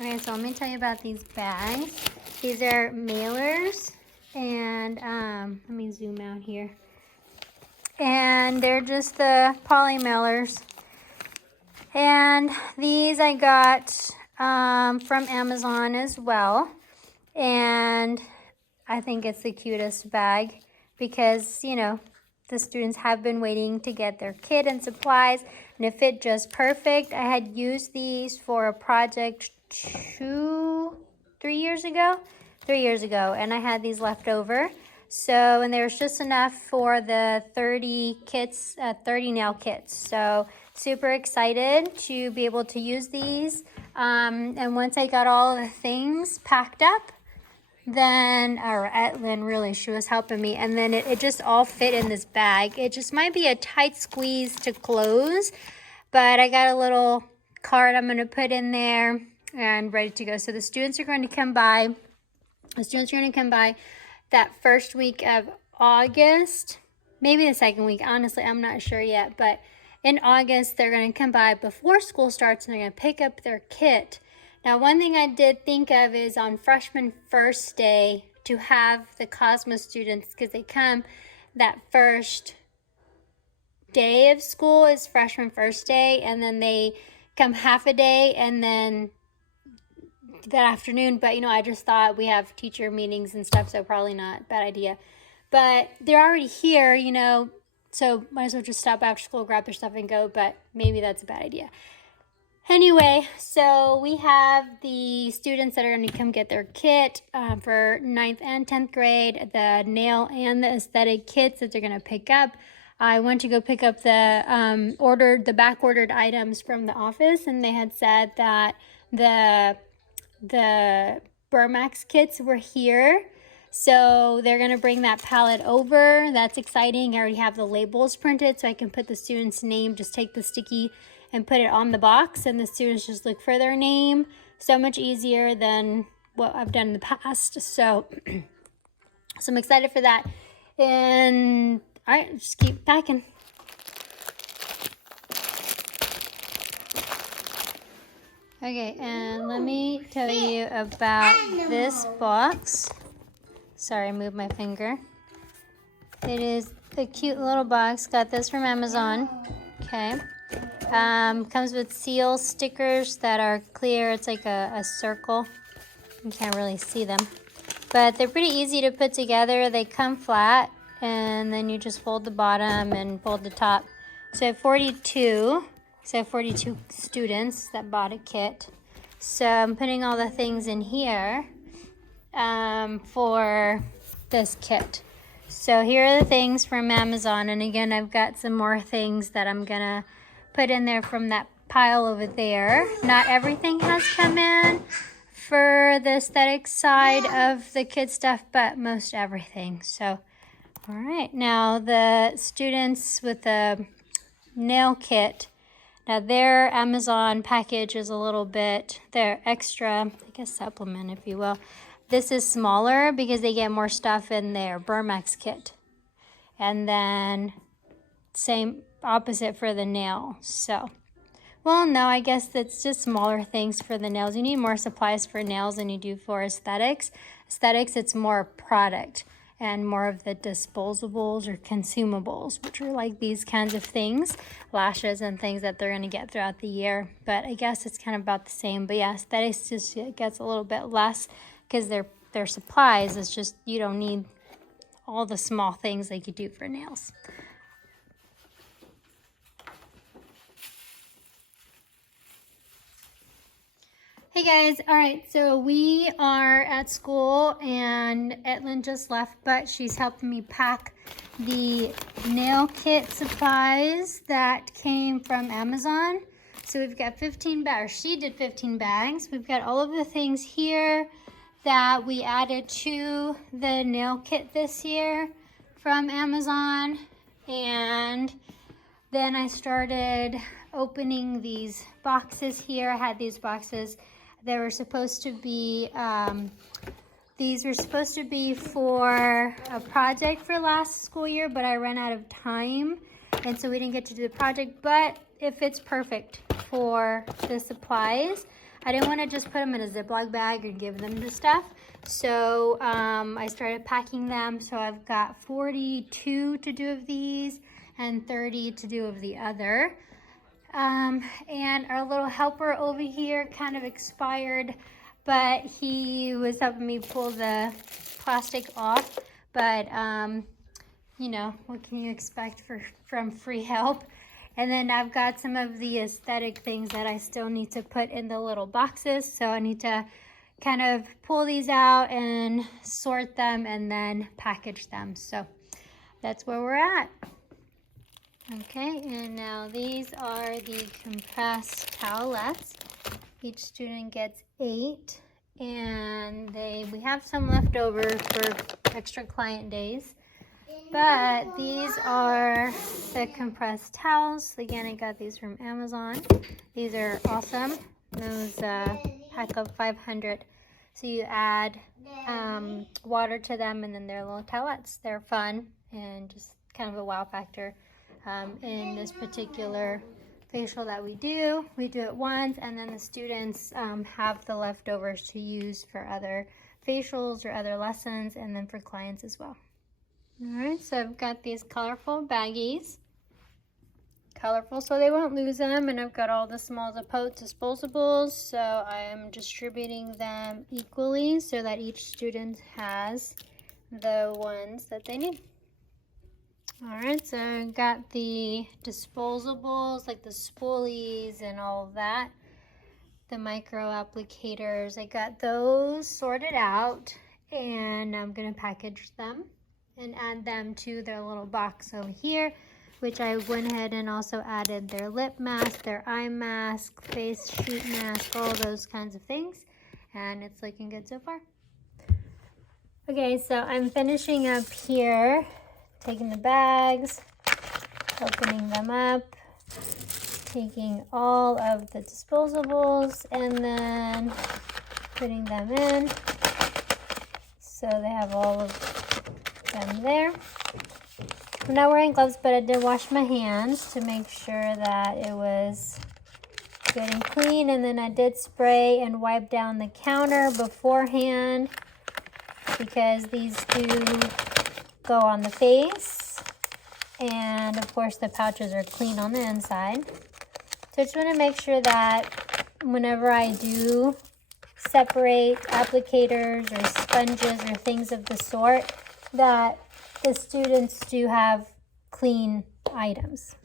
Okay, so let me tell you about these bags. These are mailers, and let me zoom out here. And they're just the poly mailers. And these I got from Amazon as well. And I think it's the cutest bag because, you know, the students have been waiting to get their kit and supplies, and it fit just perfect. I had used these for a project 3 years ago, and I had these left over. So, and there was just enough for the 30 kits, 30 nail kits. So super excited to be able to use these. And once I got all the things packed up, then, or Etlin really, she was helping me. And then it just all fit in this bag. It just might be a tight squeeze to close, but I got a little card I'm going to put in there and ready to go. So the students are going to come by. That first week of August, maybe the second week. Honestly, I'm not sure yet. But in August, they're going to come by before school starts, and they're going to pick up their kit. Now, one thing I did think of is on freshman first day to have the Cosmo students, because they come that first day of school is freshman first day, and then they come half a day, and then that afternoon. But, you know, I just thought we have teacher meetings and stuff, so probably not a bad idea. But they're already here, you know, so might as well just stop after school, grab their stuff and go, but maybe that's a bad idea. Anyway, so we have the students that are going to come get their kit for 9th and 10th grade, the nail and the aesthetic kits that they're going to pick up. I went to go pick up the back-ordered items from the office, and they had said that the Burmax kits were here. So they're going to bring that palette over. That's exciting. I already have the labels printed, so I can put the student's name, just take the sticky and put it on the box, and the students just look for their name. So much easier than what I've done in the past. So I'm excited for that. And all right, just keep packing. Okay, and let me tell you about this box. Sorry, I moved my finger. It is a cute little box. Got this from Amazon. Okay. Comes with seal stickers that are clear. It's like a circle. You can't really see them. But they're pretty easy to put together. They come flat, and then you just fold the bottom and fold the top. So I have 42 students that bought a kit. So I'm putting all the things in here for this kit. So here are the things from Amazon. And again, I've got some more things that I'm going to put in there from that pile over there. Not everything has come in for the aesthetic side of the kid stuff, but most everything. So, all right. Now the students with the nail kit, now their Amazon package is a little bit, their extra, I guess, supplement, if you will. This is smaller because they get more stuff in their Burmax kit. And then same opposite for the nail. So, well, no, I guess that's just smaller things for the nails. You need more supplies for nails than you do for aesthetics. Aesthetics, it's more product and more of the disposables or consumables, which are like these kinds of things, lashes and things that they're going to get throughout the year. But I guess it's kind of about the same. But yeah, aesthetics just gets a little bit less because their supplies is just, you don't need all the small things like you do for nails. Hey guys, all right, so we are at school and Etlin just left, but she's helping me pack the nail kit supplies that came from Amazon. So we've got 15 bags, or she did 15 bags. We've got all of the things here that we added to the nail kit this year from Amazon. And then I started opening these boxes here. I had these boxes. They were supposed to be, these were supposed to be for a project for last school year, but I ran out of time, and so we didn't get to do the project, but it fits perfect for the supplies. I didn't want to just put them in a Ziploc bag or give them the stuff. So I started packing them. So I've got 42 to do of these and 30 to do of the other. And our little helper over here kind of expired, but he was helping me pull the plastic off. But you know, what can you expect from free help? And then I've got some of the aesthetic things that I still need to put in the little boxes. So I need to kind of pull these out and sort them and then package them. So that's where we're at. Okay, and now these are the compressed towelettes. Each student gets 8, and we have some left over for extra client days. But these are the compressed towels. Again, I got these from Amazon. These are awesome. Those pack of 500. So you add water to them, and then they're little towelettes. They're fun and just kind of a wow factor. In this particular facial that we do it once, and then the students have the leftovers to use for other facials or other lessons, and then for clients as well. All right, so I've got these colorful baggies, colorful so they won't lose them, and I've got all the small disposables, so I am distributing them equally so that each student has the ones that they need. All right, so I got the disposables like the spoolies and all of that, the micro applicators. I got those sorted out, and I'm gonna package them and add them to their little box over here, which I went ahead and also added their lip mask, their eye mask, face sheet mask, all those kinds of things, and it's looking good so far. Okay, so I'm finishing up here. Taking the bags, opening them up, taking all of the disposables, and then putting them in. So they have all of them there. I'm not wearing gloves, but I did wash my hands to make sure that it was good and clean. And then I did spray and wipe down the counter beforehand, because these do go on the face, and of course the pouches are clean on the inside. So I just want to make sure that whenever I do separate applicators or sponges or things of the sort, that the students do have clean items.